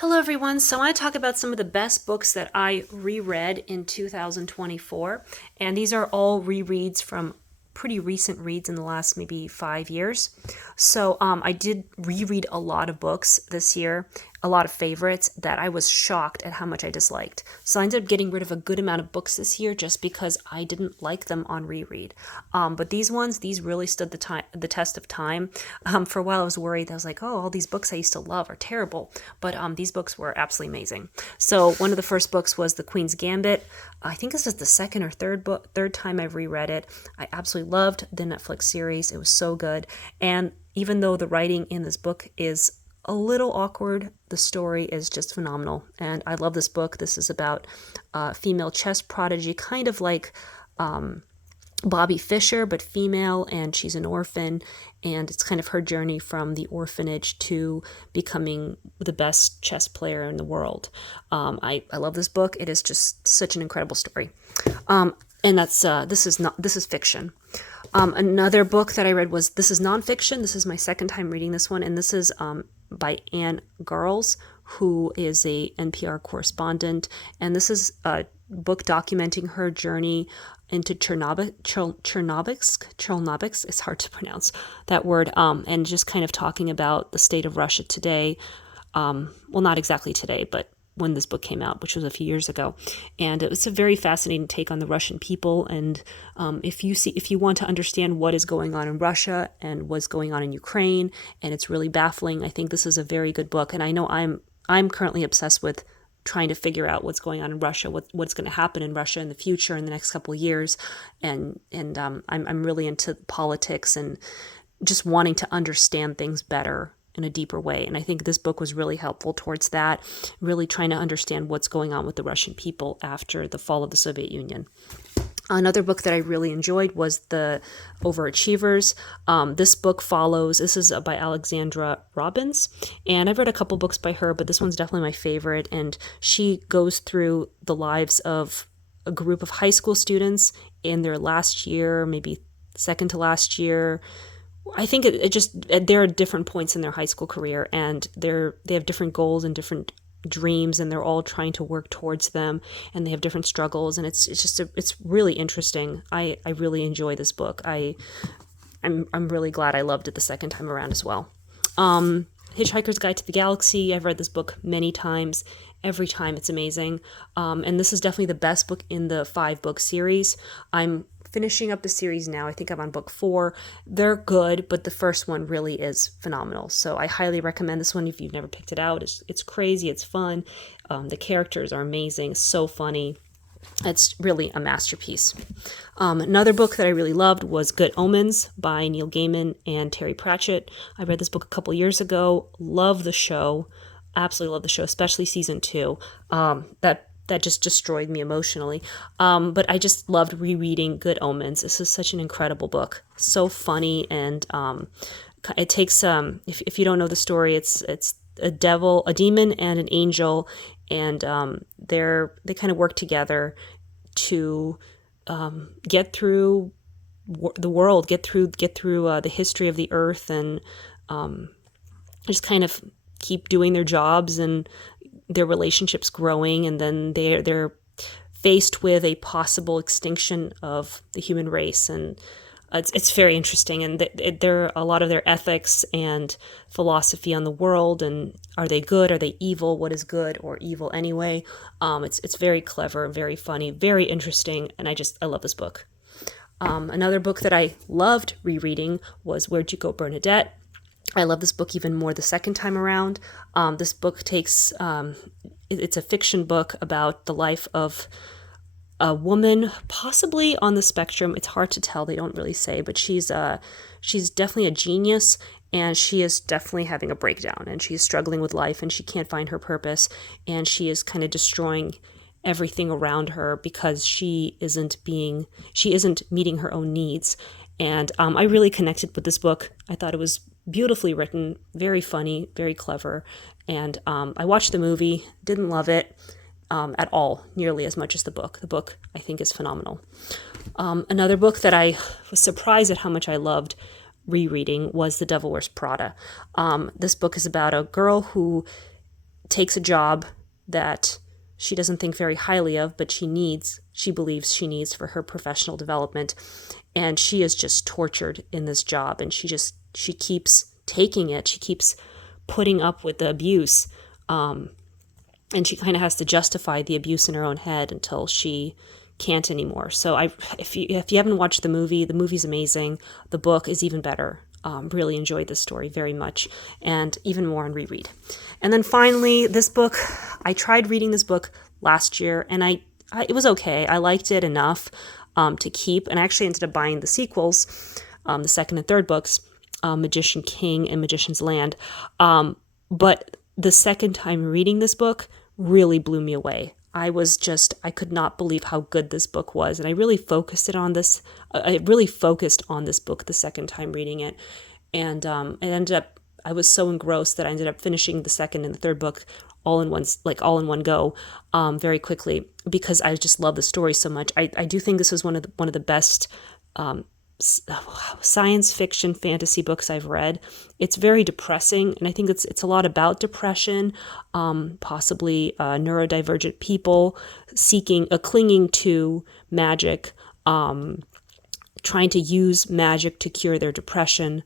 Hello, everyone. So, I want to talk about some of the best books that I reread in 2024. And these are all rereads from pretty recent reads in the last maybe 5 years. So, I did reread a lot of books this year, a lot of favorites that I was shocked at how much I disliked. So, I ended up getting rid of a good amount of books this year just because I didn't like them on reread. But these really stood the test of time. For a while, I was worried. I was like, oh, all these books I used to love are terrible. But these books were absolutely amazing. So one of the first books was The Queen's Gambit. I think this is the second or third time I've reread it. I absolutely loved the Netflix series. It was so good. And even though the writing in this book is a little awkward, the story is just phenomenal. And I love this book. This is about a female chess prodigy, kind of like Bobby Fischer, but female, and she's an orphan, and it's kind of her journey from the orphanage to becoming the best chess player in the world. I love this book. It is just such an incredible story. And this is fiction. Another book that I read was this is nonfiction. This is my second time reading this one, and this is by Anne Garles, who is a NPR correspondent, and this is a book documenting her journey into Chernobylsk. It's hard to pronounce that word, and just kind of talking about the state of Russia today. Well, not exactly today, but when this book came out, which was a few years ago. And it was a very fascinating take on the Russian people. And if you want to understand what is going on in Russia and what's going on in Ukraine, and it's really baffling, I think this is a very good book. And I know I'm currently obsessed with trying to figure out what's going on in Russia, what's going to happen in Russia in the future in the next couple of years, and I'm really into politics and just wanting to understand things better in a deeper way. And I think this book was really helpful towards that, really trying to understand what's going on with the Russian people after the fall of the Soviet Union. Another book that I really enjoyed was The Overachievers. This is by Alexandra Robbins, and I've read a couple books by her, but this one's definitely my favorite, and she goes through the lives of a group of high school students in their last year, maybe second to last year. I think there are different points in their high school career, and they have different goals and different dreams, and they're all trying to work towards them, and they have different struggles, and it's really interesting. I really enjoy this book. I'm really glad I loved it the second time around as well. Hitchhiker's Guide to the Galaxy. I've read this book many times. Every time it's amazing. And this is definitely the best book in the 5-book series. I'm finishing up the series now. I think I'm on book 4. They're good, but the first one really is phenomenal. So I highly recommend this one if you've never picked it out. It's crazy. It's fun. The characters are amazing. So funny. It's really a masterpiece. Another book that I really loved was Good Omens by Neil Gaiman and Terry Pratchett. I read this book a couple years ago. Love the show. Absolutely love the show, especially season 2. That just destroyed me emotionally. But I just loved rereading Good Omens. This is such an incredible book. So funny, and it takes if you don't know the story, it's a demon, and an angel, and they kind of work together to get through the world, get through the history of the earth, and just kind of keep doing their jobs, and their relationships growing, and then they're faced with a possible extinction of the human race, and it's very interesting. And there are a lot of their ethics and philosophy on the world, and are they good, are they evil, what is good or evil anyway. It's very clever, very funny, very interesting, and I love this book. Another book that I loved rereading was Where'd You Go, Bernadette? I love this book even more the second time around. This book it's a fiction book about the life of a woman, possibly on the spectrum. It's hard to tell. They don't really say, but she's definitely a genius, and she is definitely having a breakdown, and she's struggling with life, and she can't find her purpose, and she is kind of destroying everything around her because she isn't meeting her own needs. And I really connected with this book. I thought it was beautifully written, very funny, very clever. And I watched the movie, didn't love it at all, nearly as much as the book. The book, I think, is phenomenal. Another book that I was surprised at how much I loved rereading was The Devil Wears Prada. This book is about a girl who takes a job that she doesn't think very highly of, but she believes she needs for her professional development. And she is just tortured in this job, and she keeps taking it. She keeps putting up with the abuse. And she kind of has to justify the abuse in her own head until she can't anymore. So if you haven't watched the movie's amazing. The book is even better. Really enjoyed this story very much, and even more on Reread. And then finally, this book, I tried reading this book last year, and it was okay. I liked it enough to keep, and I actually ended up buying the sequels, the second and third books, Magician King and Magician's Land. But the second time reading this book really blew me away. I could not believe how good this book was. And I really focused on this book the second time reading it. And it ended up, I was so engrossed that I ended up finishing the second and the third book all in one go, very quickly, because I just love the story so much. I do think this was one of the best science fiction fantasy books I've read. It's very depressing, and I think it's a lot about depression, possibly neurodivergent people clinging to magic, trying to use magic to cure their depression,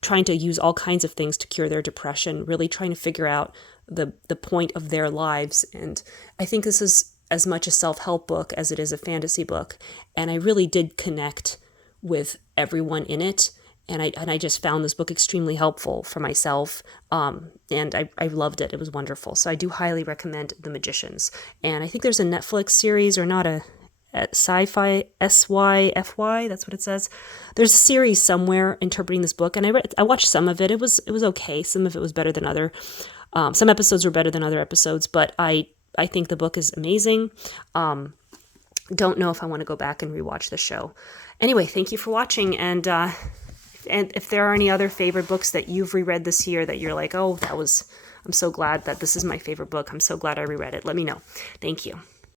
trying to use all kinds of things to cure their depression, really trying to figure out the point of their lives. And I think this is as much a self-help book as it is a fantasy book, and I really did connect with everyone in it, and I just found this book extremely helpful for myself, and I loved it. It was wonderful. So I do highly recommend The Magicians. And I think there's a Netflix series, or not a sci-fi, SYFY, that's what it says. There's a series somewhere interpreting this book, and I watched some of it. It was okay. Some of it was better than some episodes were better than other episodes, but I think the book is amazing. Don't know if I want to go back and rewatch the show. Anyway, thank you for watching, and if there are any other favorite books that you've reread this year that you're like, oh, I'm so glad that this is my favorite book. I'm so glad I reread it. Let me know. Thank you.